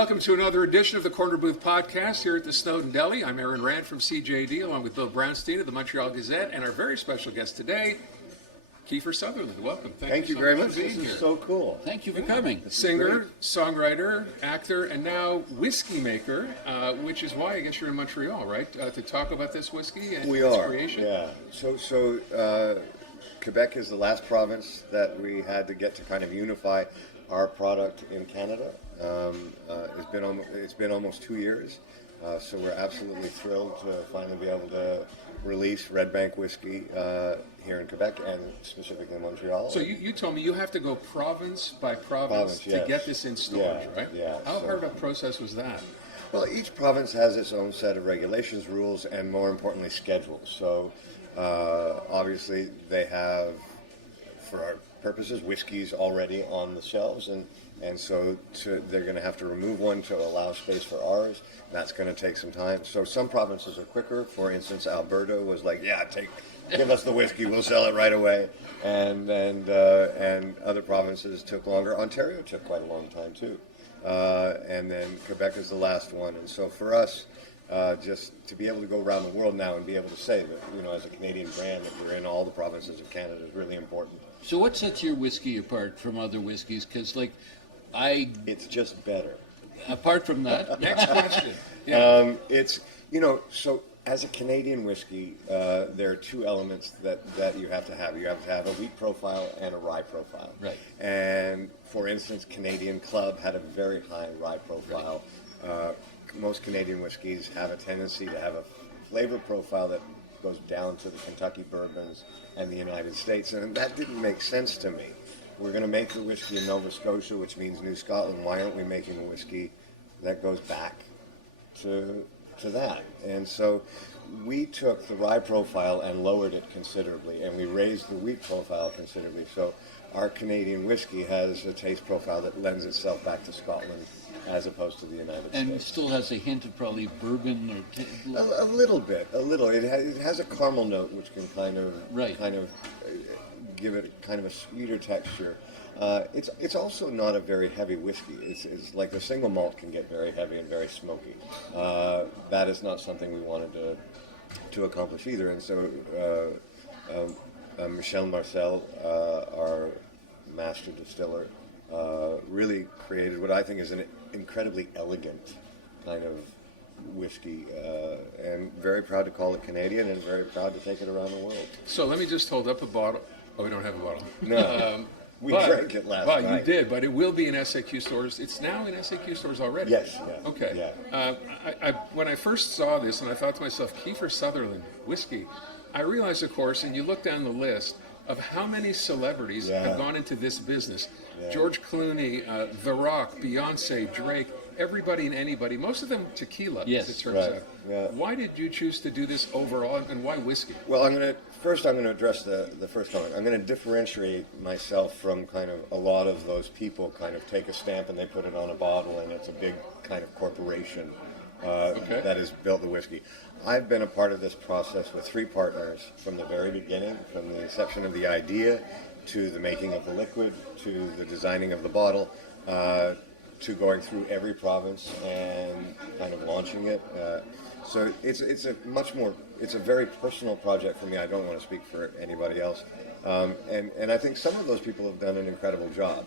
Welcome to another edition of the Corner Booth Podcast here at the Snowdon Deli. I'm Aaron Rand from CJD, along with Bill Brownstein of the Montreal Gazette, and our very special guest today, Kiefer Sutherland. Welcome. Thank you very much. This is so cool. Thank you for coming. Singer, songwriter, actor, and now whiskey maker, which is why I guess you're in Montreal, right? To talk about this whiskey and its creation. Yeah. So Quebec is the last province that we had to get to kind of unify our product in Canada. It's been almost 2 years, so we're absolutely thrilled to finally be able to release Red Bank Whisky here in Quebec and specifically Montreal. So you told me you have to go province by province to get this in storage, right? Yeah. How hard a process was that? Well, each province has its own set of regulations, rules, and more importantly, schedules. So obviously they have, for our purposes, whiskeys already on the shelves, and so they're going to have to remove one to allow space for ours. That's going to take some time. So some provinces are quicker. For instance, Alberta was like, give us the whiskey, we'll sell it right away. And other provinces took longer. Ontario took quite a long time too. And then Quebec is the last one. And so for us, just to be able to go around the world now and be able to say that, as a Canadian brand, that we're in all the provinces of Canada is really important. So what sets your whiskey apart from other whiskeys? Because, it's just better. Apart from that, next question. Yeah. So as a Canadian whiskey, there are two elements that you have to have. You have to have a wheat profile and a rye profile. Right. And for instance, Canadian Club had a very high rye profile. Right. Most Canadian whiskeys have a tendency to have a flavor profile that goes down to the Kentucky bourbons and the United States, and that didn't make sense to me. We're going to make the whiskey in Nova Scotia, which means New Scotland. Why aren't we making a whiskey that goes back to that? And so we took the rye profile and lowered it considerably, and we raised the wheat profile considerably. So our Canadian whiskey has a taste profile that lends itself back to Scotland as opposed to the United States. And still has a hint of probably bourbon or... A little. It has a caramel note, which can kind of give it kind of a sweeter texture. It's also not a very heavy whiskey. It's like the single malt can get very heavy and very smoky. That is not something we wanted to accomplish either. And so Michel Marcel, our master distiller, really created what I think is an incredibly elegant kind of whiskey, and very proud to call it Canadian and very proud to take it around the world. So let me just hold up a bottle. Oh, we don't have a bottle. No. We drank it last night. You did, but it will be in SAQ stores. It's now in SAQ stores already. Yes. Yeah. Okay. Yeah. When I first saw this, and I thought to myself, Kiefer Sutherland whiskey, I realized, of course, and you look down the list of how many celebrities have gone into this business. Yeah. George Clooney, The Rock, Beyonce, Drake, everybody and anybody, most of them tequila, as it turns out. Yeah. Why did you choose to do this overall, and why whiskey? Well, I'm going to address the first comment. I'm going to differentiate myself from kind of a lot of those people kind of take a stamp and they put it on a bottle and it's a big kind of corporation that has built the whiskey. I've been a part of this process with 3 partners from the very beginning, from the inception of the idea to the making of the liquid, to the designing of the bottle, to going through every province and kind of launching it. So it's a very personal project for me. I don't want to speak for anybody else. And I think some of those people have done an incredible job.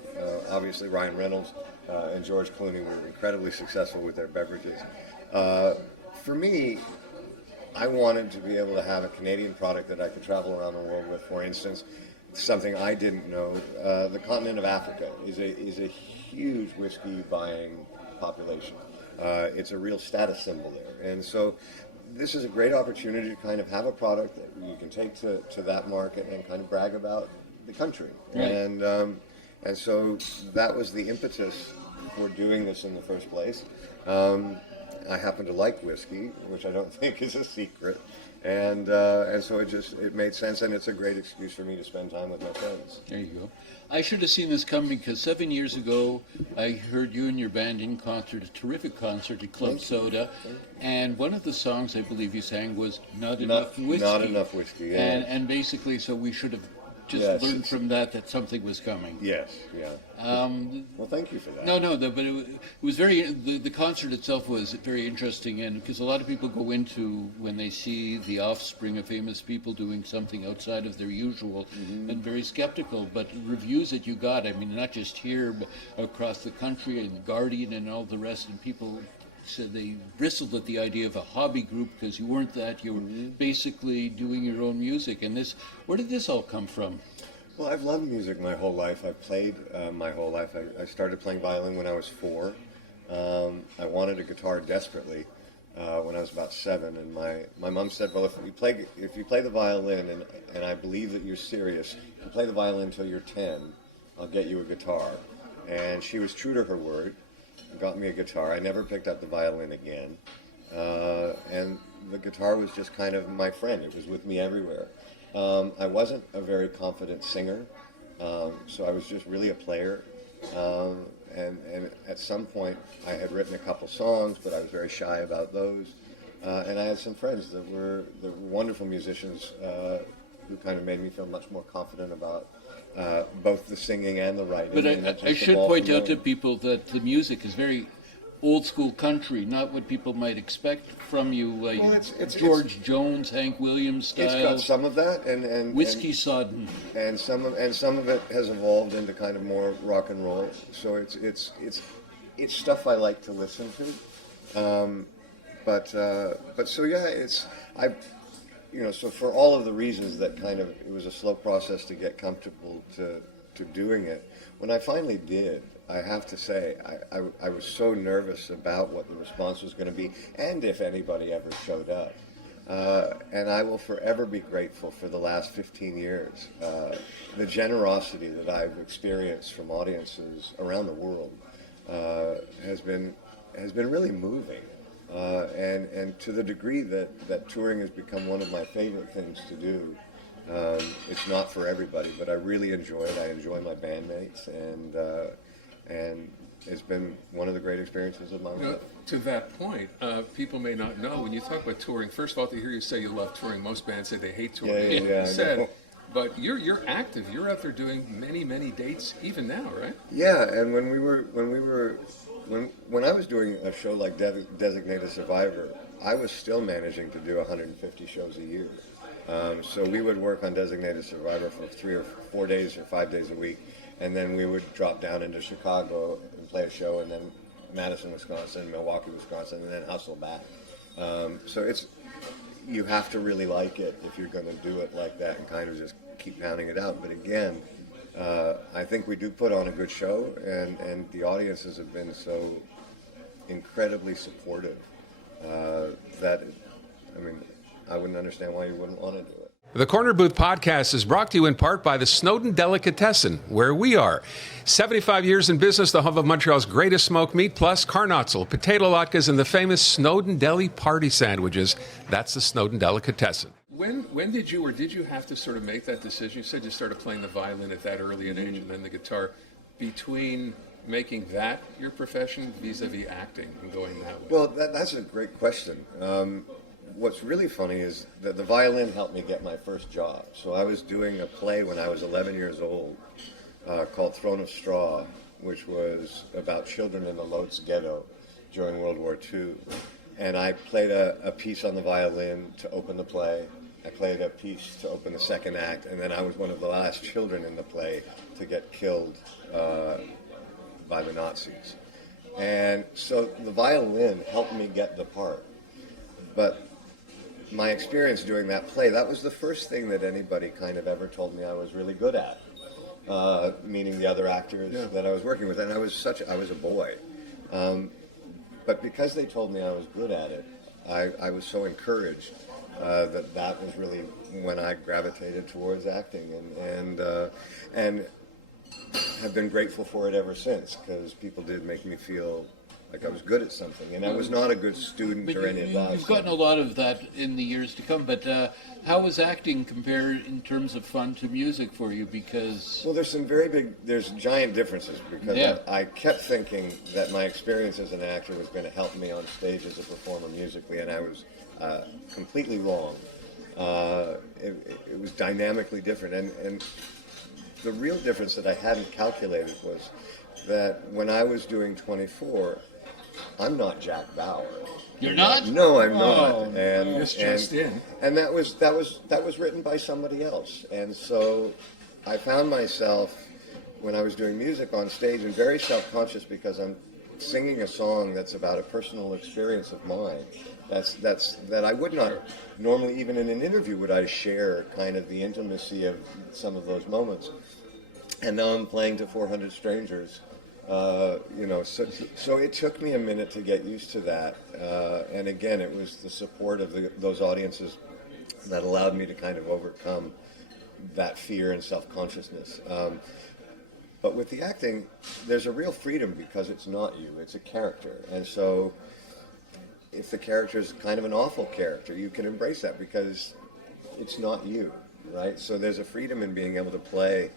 Obviously, Ryan Reynolds and George Clooney were incredibly successful with their beverages. For me, I wanted to be able to have a Canadian product that I could travel around the world with. For instance, something I didn't know, the continent of Africa is a huge whiskey buying population. It's a real status symbol there. And so this is a great opportunity to kind of have a product that you can take to that market and kind of brag about the country. Right. And so that was the impetus for doing this in the first place. I happen to like whiskey, which I don't think is a secret. And so it made sense, and it's a great excuse for me to spend time with my friends. There you go. I should have seen this coming because 7 years ago, I heard you and your band in concert, a terrific concert at Club Soda, and one of the songs I believe you sang was Not Enough Whiskey. Not Enough Whiskey, yeah. And basically, so we should have just learned from that something was coming. Yes, yeah. Well, thank you for that. But it was the concert itself was very interesting, and because a lot of people go into when they see the offspring of famous people doing something outside of their usual, and very skeptical. But reviews that you got, I mean, not just here, but across the country, and the Guardian and all the rest, and people said they bristled at the idea of a hobby group because you weren't that. You were basically doing your own music. And where did this all come from? Well, I've loved music my whole life. I've played my whole life. I started playing violin when I was 4. I wanted a guitar desperately when I was about 7, and my mom said, well, if you play the violin, and I believe that you're serious, if you play the violin until you're 10, I'll get you a guitar. And she was true to her word. Got me a guitar. I never picked up the violin again. And the guitar was just kind of my friend. It was with me everywhere. I wasn't a very confident singer, so I was just really a player. And at some point, I had written a couple songs, but I was very shy about those. And I had some friends that were wonderful musicians who kind of made me feel much more confident about both the singing and the writing. But I should point out to people that the music is very old school country, not what people might expect from you. It's George Jones, Hank Williams style. It's got some of that, and whiskey sodden, and some of it has evolved into kind of more rock and roll. So it's stuff I like to listen to. But so yeah, so for all of the reasons that kind of, it was a slow process to get comfortable to doing it. When I finally did, I have to say, I was so nervous about what the response was going to be, and if anybody ever showed up. And I will forever be grateful for the last 15 years. The generosity that I've experienced from audiences around the world has been really moving. And to the degree that touring has become one of my favorite things to do. It's not for everybody, but I really enjoy it. I enjoy my bandmates, and it's been one of the great experiences of my life. To that point, people may not know, when you talk about touring, first of all, to hear you say you love touring, most bands say they hate touring. Yeah. But you're active. You're out there doing many dates even now, right? Yeah, and when I was doing a show like Designated Survivor, I was still managing to do 150 shows a year. So we would work on Designated Survivor for 3 or 4 days or 5 days a week, and then we would drop down into Chicago and play a show, and then Madison, Wisconsin, Milwaukee, Wisconsin, and then hustle back. So you have to really like it if you're going to do it like that and kind of just keep pounding it out. But again, I think we do put on a good show, and the audiences have been so incredibly supportive that, I mean, I wouldn't understand why you wouldn't want to do it. The Corner Booth Podcast is brought to you in part by the Snowdon Delicatessen, where we are. 75 years in business, the home of Montreal's greatest smoked meat, plus carnotzel, potato latkes, and the famous Snowdon Deli party sandwiches. That's the Snowdon Delicatessen. When did you have to sort of make that decision? You said you started playing the violin at that early an age and then the guitar. Between making that your profession vis-a-vis acting and going that way? Well, that's a great question. What's really funny is that the violin helped me get my first job. So I was doing a play when I was 11 years old called Throne of Straw, which was about children in the Lodz ghetto during World War II. And I played a piece on the violin to open the play. I played a piece to open the second act, and then I was one of the last children in the play to get killed by the Nazis. And so the violin helped me get the part. But my experience doing that play, that was the first thing that anybody kind of ever told me I was really good at, meaning the other actors that I was working with. And I was a boy. But because they told me I was good at it, I was so encouraged that was really when I gravitated towards acting, and have been grateful for it ever since, because people did make me feel like I was good at something, and I was not a good student or any of that. You've gotten a lot of that in the years to come, but how was acting compared in terms of fun to music for you? Because there's giant differences, because I kept thinking that my experience as an actor was going to help me on stage as a performer musically, and I was completely wrong. It was dynamically different, and the real difference that I hadn't calculated was that when I was doing 24, I'm not Jack Bauer. You're not? No, I'm Oh, not. And just in. and that was written by somebody else. And so I found myself when I was doing music on stage and very self-conscious because I'm singing a song that's about a personal experience of mine. That I would not normally, even in an interview, would I share kind of the intimacy of some of those moments. And now I'm playing to 400 strangers. So it took me a minute to get used to that. And again, it was the support of those audiences that allowed me to kind of overcome that fear and self-consciousness. But with the acting, there's a real freedom because it's not you, it's a character. And so if the character is kind of an awful character, you can embrace that because it's not you, right? So there's a freedom in being able to play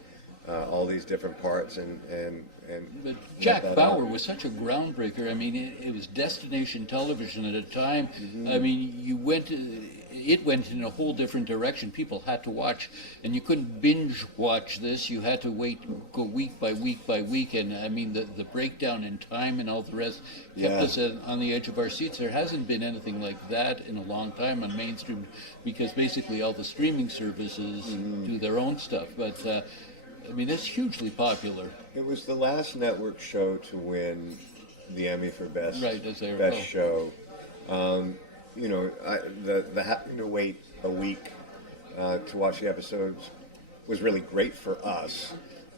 all these different parts and But Jack Bauer was such a groundbreaker. I mean, it was destination television at a time. Mm-hmm. I mean, it went in a whole different direction. People had to watch, and you couldn't binge watch this. You had to go week by week by week. And I mean, the breakdown in time and all the rest kept us on the edge of our seats. There hasn't been anything like that in a long time on mainstream, because basically all the streaming services do their own stuff. But I mean, that's hugely popular. it was the last network show to win the Emmy for best recall. show. The having to wait a week to watch the episodes was really great for us,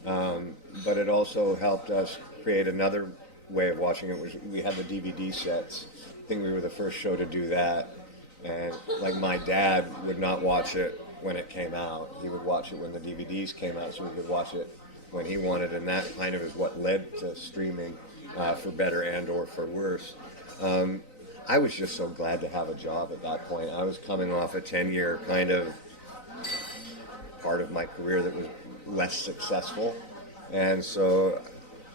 but it also helped us create another way of watching it. We had the DVD sets. I think we were the first show to do that, and like my dad would not watch it when it came out. He would watch it when the DVDs came out, so we could watch it when he wanted, and that kind of is what led to streaming, for better and or for worse. I was just so glad to have a job at that point. I was coming off a 10-year kind of part of my career that was less successful, and so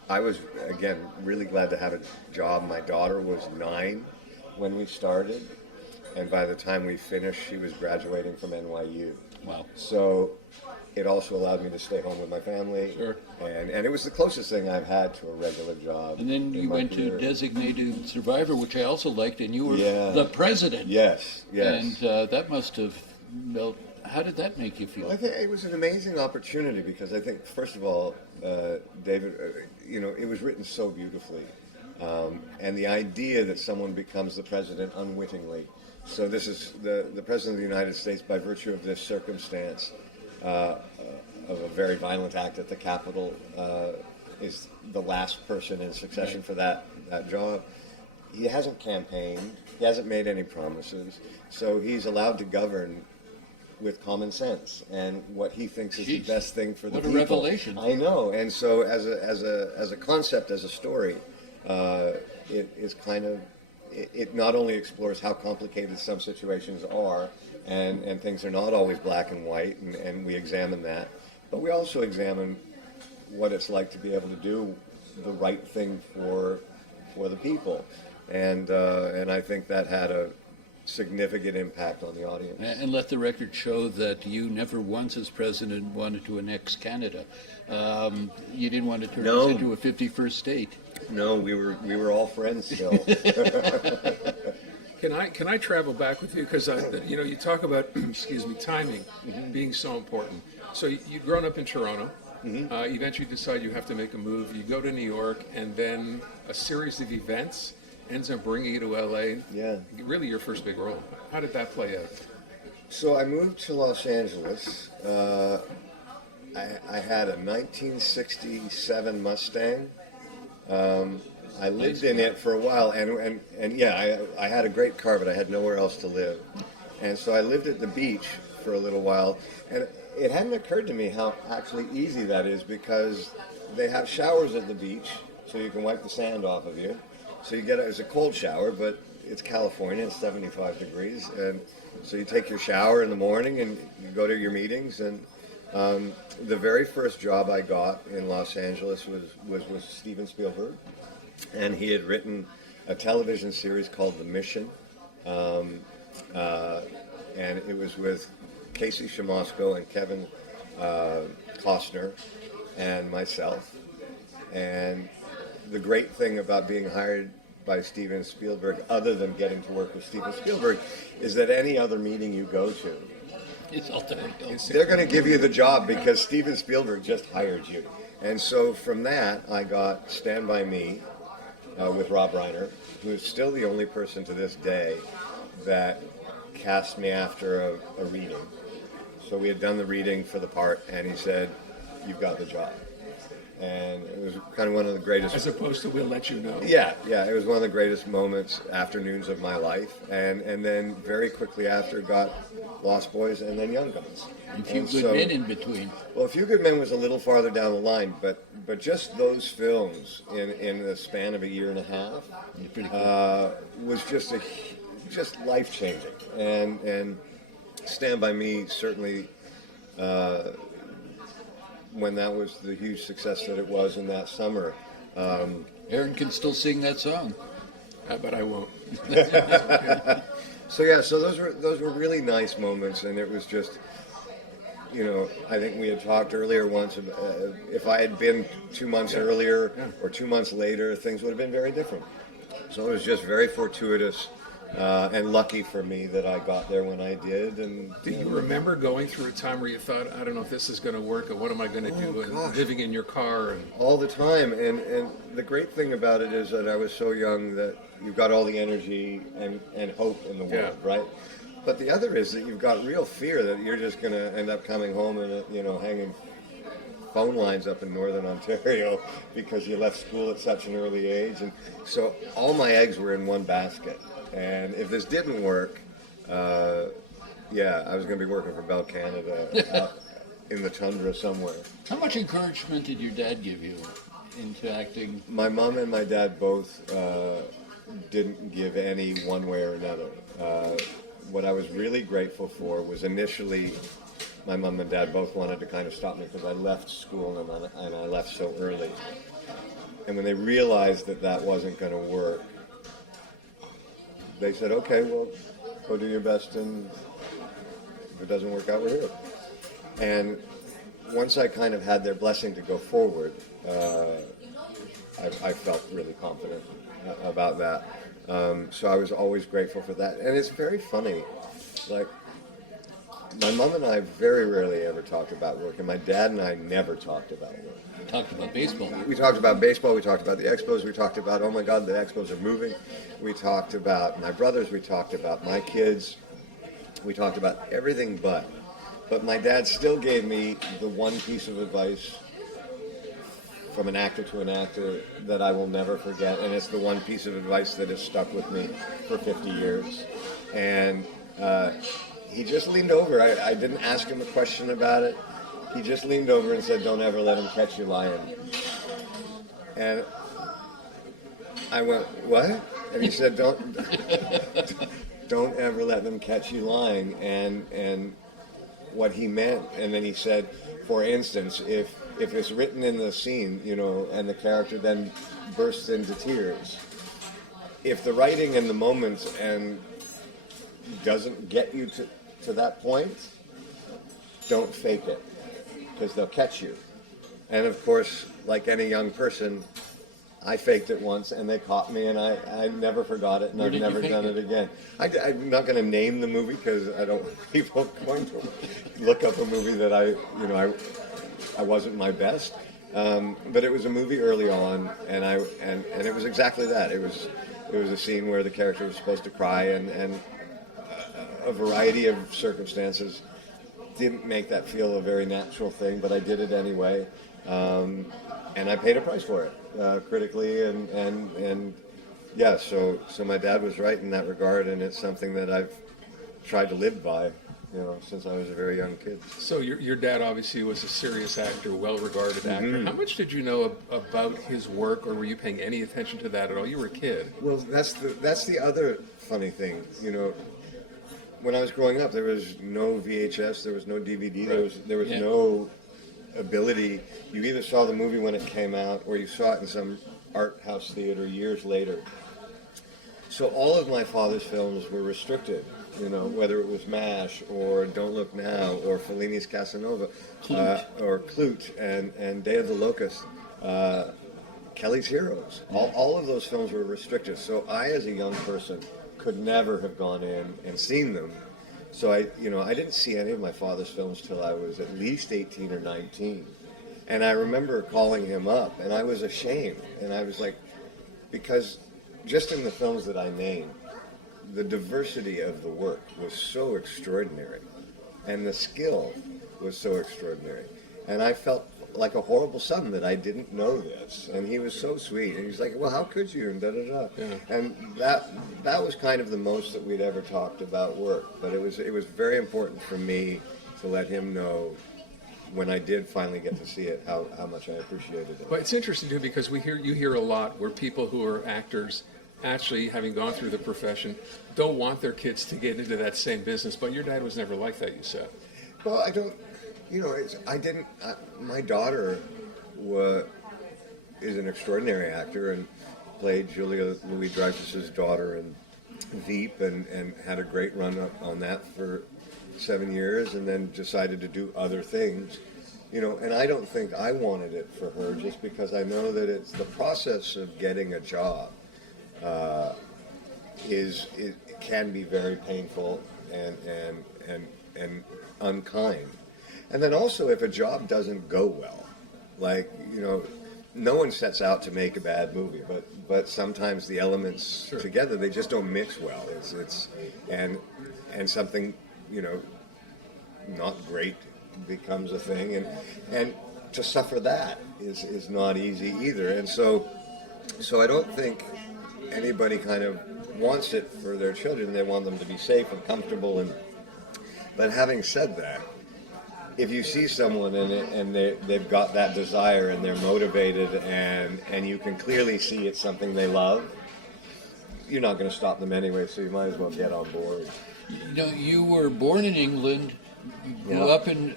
I was, again, really glad to have a job. My daughter was 9 when we started, and by the time we finished, she was graduating from NYU. Wow. So it also allowed me to stay home with my family. Sure. And it was the closest thing I've had to a regular job. And then you went to Designated Survivor, which I also liked, and you were the president. Yes. And that must have, well, how did that make you feel? Well, I think it was an amazing opportunity because I think, first of all, David, it was written so beautifully. And the idea that someone becomes the president unwittingly. So this is the President of the United States, by virtue of this circumstance, of a very violent act at the Capitol, is the last person in succession for that job. He hasn't campaigned. He hasn't made any promises. So he's allowed to govern with common sense and what he thinks is the best thing for the people. What a revelation. I know. And so as a concept, as a story, it's kind of, it not only explores how complicated some situations are, and things are not always black and white, and we examine that, but we also examine what it's like to be able to do the right thing for the people, and I think that had a significant impact on the audience. And let the record show that you never once, as president, wanted to annex Canada. You didn't want to turn us into a 51st state. No, we were all friends still. Can I travel back with you, because you talk about timing being so important. So you'd grown up in Toronto. Eventually decide you have to make a move. You go to New York, and then a series of events ends up bringing you to LA. Yeah. Really your first big role. How did that play out? So I moved to Los Angeles. I had a 1967 Mustang. I lived in it for a while, and I had a great car, but I had nowhere else to live. And so I lived at the beach for a little while, and it hadn't occurred to me how actually easy that is, because they have showers at the beach, so you can wipe the sand off of you. So it's a cold shower, but it's California, it's 75 degrees, and so you take your shower in the morning and you go to your meetings. And the very first job I got in Los Angeles was with Steven Spielberg, and he had written a television series called The Mission, and it was with Casey Shamosko and Kevin Costner and myself. And the great thing about being hired by Steven Spielberg, other than getting to work with Steven Spielberg, is that any other meeting you go to, they're going to give you the job because Steven Spielberg just hired you. And so from that, I got Stand By Me with Rob Reiner, who is still the only person to this day that cast me after a reading. So we had done the reading for the part, and he said, "You've got the job." And it was kind of one of the greatest... As opposed to "we'll let you know." Yeah, it was one of the greatest afternoons of my life. And then very quickly after got Lost Boys and then Young Guns. A Few Good Men in between. Well, A Few Good Men was a little farther down the line, but just those films in the span of a year and a half was just life-changing. And Stand By Me certainly... when that was the huge success that it was in that summer. Aaron can still sing that song. But I won't. So those were really nice moments, and it was just, I think we had talked earlier once, if I had been 2 months earlier or 2 months later, things would have been very different. So it was just very fortuitous. And lucky for me that I got there when I did. And do you remember going through a time where you thought, I don't know if this is going to work, or what am I going to do, and living in your car? And... All the time. And the great thing about it is that I was so young that you've got all the energy and hope in the world, right? But the other is that you've got real fear that you're just going to end up coming home and, hanging phone lines up in Northern Ontario because you left school at such an early age. And so all my eggs were in one basket. And if this didn't work, I was going to be working for Bell Canada in the tundra somewhere. How much encouragement did your dad give you into acting? My mom and my dad both didn't give any one way or another. What I was really grateful for was initially my mom and dad both wanted to kind of stop me because I left school and I left so early. And when they realized that wasn't going to work, they said, "Okay, well, go do your best, and if it doesn't work out, we're here." And once I kind of had their blessing to go forward, I felt really confident about that. So I was always grateful for that. And it's very funny. Like, my mom and I very rarely ever talked about work, and my dad and I never talked about work. Talked about baseball. We talked about baseball, we talked about the Expos, we talked about, oh my God, the Expos are moving. We talked about my brothers, we talked about my kids. We talked about everything but my dad still gave me the one piece of advice from an actor to an actor that I will never forget, and it's the one piece of advice that has stuck with me for 50 years. And he just leaned over. I didn't ask him a question about it. He just leaned over and said, "Don't ever let him catch you lying." And I went, "What?" And he said, don't ever let them catch you lying. And what he meant, and then he said, for instance, if it's written in the scene, and the character then bursts into tears, if the writing in the moment and doesn't get you to that point, don't fake it, because they'll catch you. And of course, like any young person, I faked it once and they caught me, and I never forgot it, and I've never done it again. I'm not going to name the movie because I don't want people going to look up a movie that I wasn't my best. But it was a movie early on, and it was exactly that. It was a scene where the character was supposed to cry, and a variety of circumstances didn't make that feel a very natural thing, but I did it anyway, and I paid a price for it, critically, and yeah. So my dad was right in that regard, and it's something that I've tried to live by, since I was a very young kid. So your dad obviously was a serious actor, well-regarded actor. Mm-hmm. How much did you know about his work, or were you paying any attention to that at all? You were a kid. Well, that's the other funny thing, When I was growing up, there was no VHS, there was no DVD, there was no ability. You either saw the movie when it came out, or you saw it in some art house theater years later. So all of my father's films were restricted you know, whether it was MASH or Don't Look Now or Fellini's Casanova or Clute and Day of the Locust, Kelly's Heroes. All of those films were restricted. So I, as a young person, could never have gone in and seen them. So I didn't see any of my father's films till I was at least 18 or 19. And I remember calling him up, and I was ashamed. And I was like, because just in the films that I named, the diversity of the work was so extraordinary, and the skill was so extraordinary. And I felt like a horrible son that I didn't know this. And he was so sweet. And he's like, well, how could you? And da-da-da. Yeah. And that was kind of the most that we'd ever talked about work. But it was very important for me to let him know, when I did finally get to see it, how much I appreciated it. Well, it's interesting too, because you hear a lot where people who are actors, actually having gone through the profession, don't want their kids to get into that same business. But your dad was never like that, you said. Well, I don't. My daughter is an extraordinary actor and played Julia Louis-Dreyfus's daughter in Veep and had a great run on that for 7 years, and then decided to do other things. And I don't think I wanted it for her, just because I know that it's the process of getting a job it can be very painful and unkind. And then also, if a job doesn't go well, no one sets out to make a bad movie, but sometimes the elements together, they just don't mix well. And something, not great becomes a thing, and to suffer that is not easy either. And so I don't think anybody kind of wants it for their children. They want them to be safe and comfortable. But having said that, if you see someone and they've got that desire and they're motivated and you can clearly see it's something they love, you're not going to stop them anyway, so you might as well get on board. You were born in England, you grew up in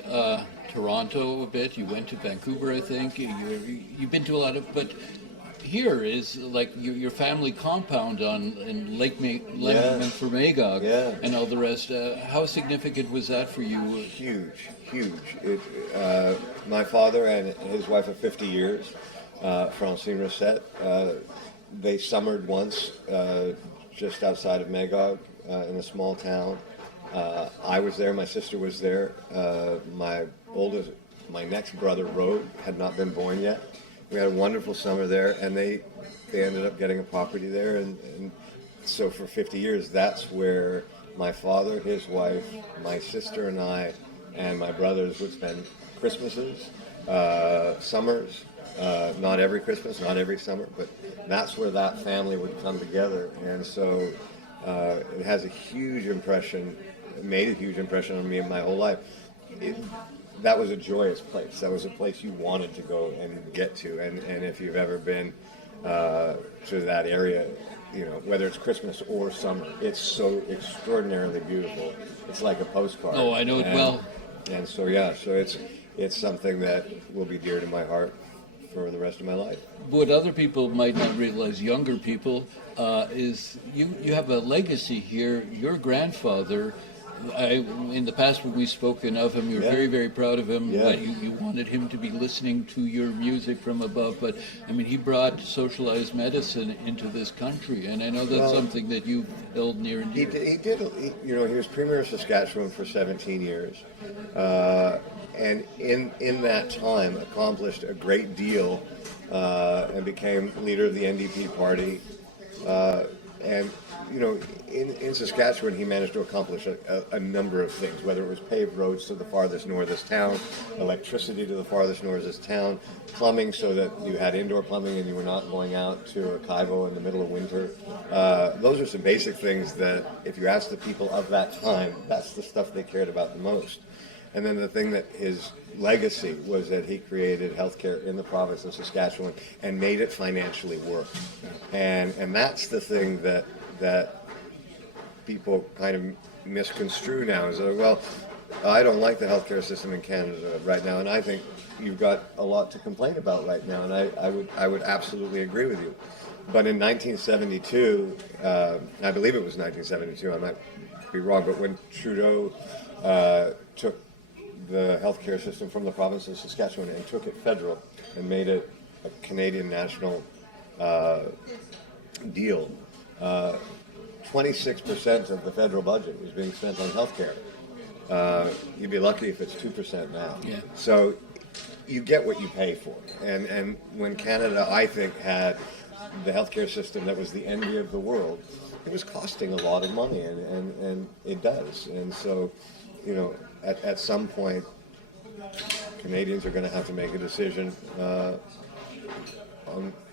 Toronto a bit, you went to Vancouver, I think, you've been to a lot of, but here is like your family compound in Lake for Magog and all the rest. How significant was that for you? Huge. My father and his wife of 50 years, Francine Rossette, they summered once just outside of Magog in a small town. I was there, my sister was there. My next brother, Rode, had not been born yet. We had a wonderful summer there, and they ended up getting a property there, and so for 50 years, that's where my father, his wife, my sister and I, and my brothers would spend Christmases, summers, not every Christmas, not every summer, but that's where that family would come together, and so it has a huge impression, made a huge impression on me in my whole life. That was a joyous place. That was a place you wanted to go and get to. And if you've ever been to that area, whether it's Christmas or summer, it's so extraordinarily beautiful. It's like a postcard. Oh, I know it well. And so it's something that will be dear to my heart for the rest of my life. What other people might not realize, younger people, is you have a legacy here. Your grandfather, in the past when we've spoken of him, you're very, very proud of him. But you wanted him to be listening to your music from above. But I mean, he brought socialized medicine into this country, and I know that's something that you've held near and dear. He did. He was Premier of Saskatchewan for 17 years, and in that time accomplished a great deal, and became leader of the NDP party, and. In Saskatchewan, he managed to accomplish a number of things, whether it was paved roads to the farthest northest town, electricity to the farthest northest town, plumbing so that you had indoor plumbing and you were not going out to a Kaivo in the middle of winter. Those are some basic things that, if you ask the people of that time, that's the stuff they cared about the most. And then the thing that his legacy was that he created healthcare in the province of Saskatchewan and made it financially work. And that's the thing that people kind of misconstrue now. Is well, I don't like the healthcare system in Canada right now, and I think you've got a lot to complain about right now, and I would absolutely agree with you. But in 1972, I believe it was 1972, I might be wrong, but when Trudeau took the healthcare system from the province of Saskatchewan and took it federal and made it a Canadian national deal, 26% of the federal budget was being spent on healthcare. You'd be lucky if it's 2% now. Yeah. So you get what you pay for. And when Canada, I think, had the healthcare system that was the envy of the world, it was costing a lot of money, and it does. And so, you know, at some point, Canadians are going to have to make a decision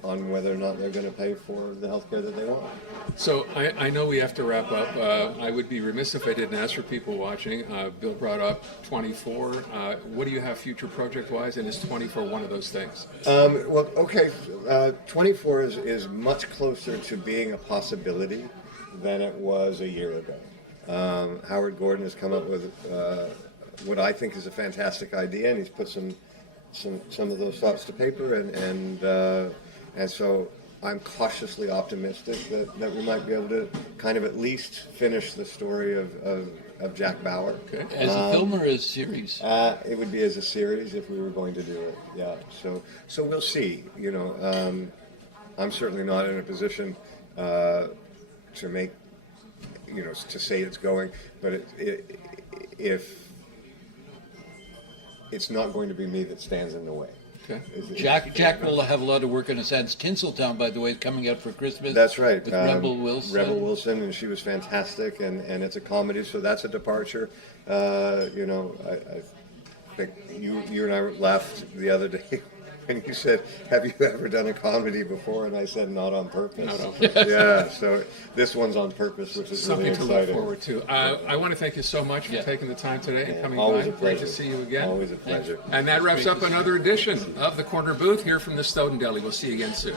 on whether or not they're going to pay for the healthcare that they want. So I know we have to wrap up. I would be remiss if I didn't ask for people watching. Bill brought up 24. What do you have future project-wise, and is 24 one of those things? Well, okay, 24 is much closer to being a possibility than it was a year ago. Howard Gordon has come up with what I think is a fantastic idea, and he's put some of those thoughts to paper, and so I'm cautiously optimistic that we might be able to kind of at least finish the story of Jack Bauer. Okay. As a film or as a series? It would be as a series if we were going to do it. Yeah. So we'll see. You know, I'm certainly not in a position to make, you know, to say it's going, but if it's not going to be me that stands in the way. Okay. Jack will have a lot of work on his hands. Tinseltown, by the way, is coming out for Christmas. That's right. With Rebel Wilson. Rebel Wilson, and she was fantastic, and it's a comedy, so that's a departure. You know, I think you and I laughed the other day when you said, "Have you ever done a comedy before?" And I said, "Not on purpose." Not on purpose. Yeah, so this one's on purpose, which is Something really to exciting. look forward to. I want to thank you so much for Yeah. taking the time today and coming Always by. a pleasure. Great to see you again. Always a pleasure. And that wraps Great up to see another edition of the Corner Booth here from the Snowdon Deli. We'll see you again soon.